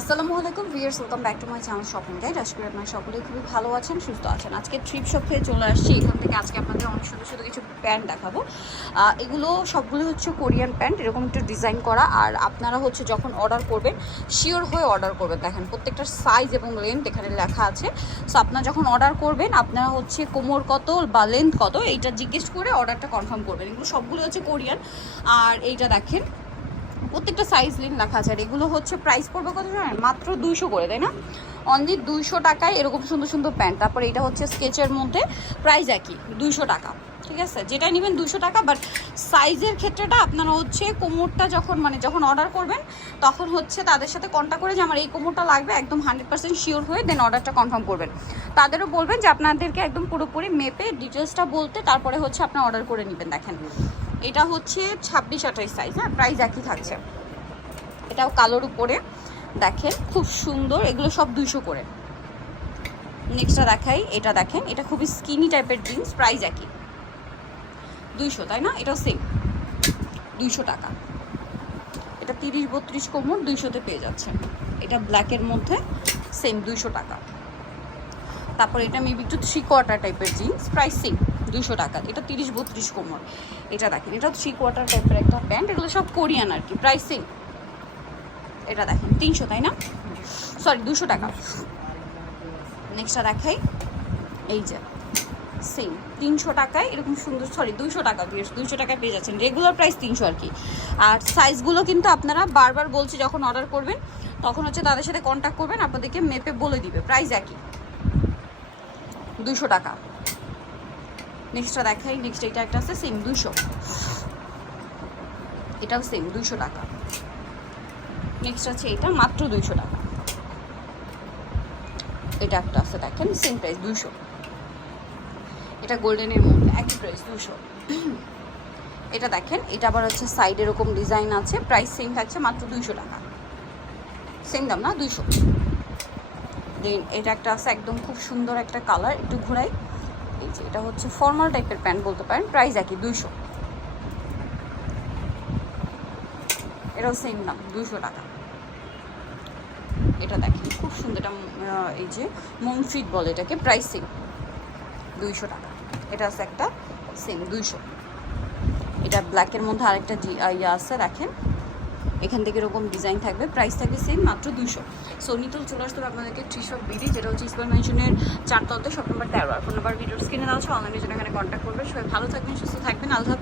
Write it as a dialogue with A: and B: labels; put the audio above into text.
A: আসসালামু আলাইকুম viewers welcome back to my channel shopping guide আশা করি আপনারা সকলেই খুবই ভালো আছেন, সুস্থ আছেন। আজকে ট্রিপ শপ থেকে চলে আসছি, এখান থেকে আজকে আপনাদের অনেক সুন্দর সুন্দর কিছু প্যান্ট দেখাবো। এগুলো সবগুলো হচ্ছে কোরিয়ান প্যান্ট এরকম একটু ডিজাইন করা। আর আপনারা হচ্ছে যখন অর্ডার করবেন শিওর হয়ে অর্ডার করবেন। দেখেন, প্রত্যেকটার সাইজ এবং লেন্থ এখানে লেখা আছে। সো আপনারা যখন অর্ডার করবেন, আপনারা হচ্ছে কোমর কত বা লেন্থ কত, এইটা জিজ্ঞেস করে অর্ডারটা কনফার্ম করবেন। এগুলো সবগুলো হচ্ছে কোরিয়ান। আর এইটা দেখেন প্রত্যেকটা সাইজ লিন লেখা আছে আর এগুলো হচ্ছে প্রাইস পড়বে কত জানেন? মাত্র দুইশো করে, তাই না? অনলি দুইশো টাকায় এরকম সুন্দর সুন্দর প্যান্ট তারপরে এটা হচ্ছে স্কেচের মধ্যে প্রাইস একই, দুইশো টাকা। ঠিক আছে? যেটা নেবেন দুশো টাকা বাট সাইজের ক্ষেত্রেটা আপনারা হচ্ছে কোমরটা যখন মানে যখন অর্ডার করবেন, তখন হচ্ছে তাদের সাথে কন্ট্যাক্ট করে যে আমার এই কোমরটা লাগবে, একদম হান্ড্রেড পার্সেন্ট শিওর হয়ে দেন অর্ডারটা কনফার্ম করবেন। তাদেরও বলবেন যে আপনাদেরকে একদম পুরোপুরি মেপে ডিটেলসটা বলতে তারপরে হচ্ছে আপনার অর্ডার করে নেবেন, দেখেন। এটা হচ্ছে ছাব্বিশ আঠাইশ সাইজ হ্যাঁ? প্রাইস একই থাকছে। এটাও কালোর উপরে, দেখেন, খুব সুন্দর, এগুলো সব দুইশো করে। নেক্সটটা দেখাই, এটা দেখেন, এটা খুবই স্কিনি টাইপের জিন্স প্রাইস একই। দুইশো, তাই না? এটাও সেম দুইশো টাকা। এটা তিরিশ বত্রিশ কোমর দুইশোতে পেয়ে যাচ্ছেন। এটা ব্ল্যাকের মধ্যে সেম দুইশো টাকা। তারপর এটা মেবি একটু থ্রি কোয়ার্টার টাইপের জিন্স প্রাইস সেম দুশো টাকা। এটা তিরিশ বত্রিশ কোমর এটা দেখেন, এটা থ্রি কোয়ার্টার টাইপের একটা প্যান্ট এগুলো সব কোরিয়ান আর কি প্রাইস সেম এটা দেখেন, তিনশো, তাই না? সরি দুশো টাকা। নেক্সটটা দেখাই। এই যে সেম তিনশো টাকায়, এরকম সুন্দর সরি দুইশো টাকা দুইশো টাকায় পেয়ে যাচ্ছেন। রেগুলার প্রাইস তিনশো আর কি। আর সাইজগুলো কিন্তু আপনারা বারবার বলছি, যখন অর্ডার করবেন, তখন হচ্ছে তাদের সাথে কন্ট্যাক্ট করবেন, আপনাদেরকে মেপে বলে দিবে প্রাইস একই। দুশো টাকা। নেক্সটটা দেখাই নেক্সট এটা একটা আছে সেম দুশো এটাও সেম দুশো টাকা। নেক্সট আছে এটা, মাত্র দুইশো টাকা। এটা একটা আছে, দেখেন সেম প্রাইস দুশো এটা গোল্ডেনের মধ্যে একই প্রাইস দুশো। এটা দেখেন, এটা আবার হচ্ছে সাইড এরকম ডিজাইন আছে প্রাইস সেম থাকছে মাত্র দুইশো টাকা। সেম দাম না, দুইশো। দেন এটা একটা আছে, একদম খুব সুন্দর একটা কালার একটু ঘোরাই। এই যে, এটা হচ্ছে ফর্মাল টাইপের প্যান্ট বলতে পারেন প্রাইস একই, দুইশো। এটাও সেম দাম, দুইশো টাকা। এটা দেখেন, খুব সুন্দর, এটা এই যে মনফিট বলে এটাকে প্রাইস সেম দুইশো টাকা। এটা আছে একটা সেম দুইশো। এটা ব্ল্যাকের মধ্যে আরেকটা ইয়ে আছে, দেখেন। এখান থেকে এরকম ডিজাইন থাকবে প্রাইস থাকবে সেম মাত্র দুইশো। সো নিতুল, চলে আসতে হবে আপনাদেরকে ত্রিশক বিডি যেটা হচ্ছে স্কোয়ার মেনশনের চারতলতে সব নম্বর তেরো। আর ফোন নাম্বার ভিডিও স্ক্রিনে দেওয়া আছে অনলাইনে জন্য এখানে কন্ট্যাক্ট করবে। সবাই ভালো থাকবেন, সুস্থ থাকবেন। আল্লাহ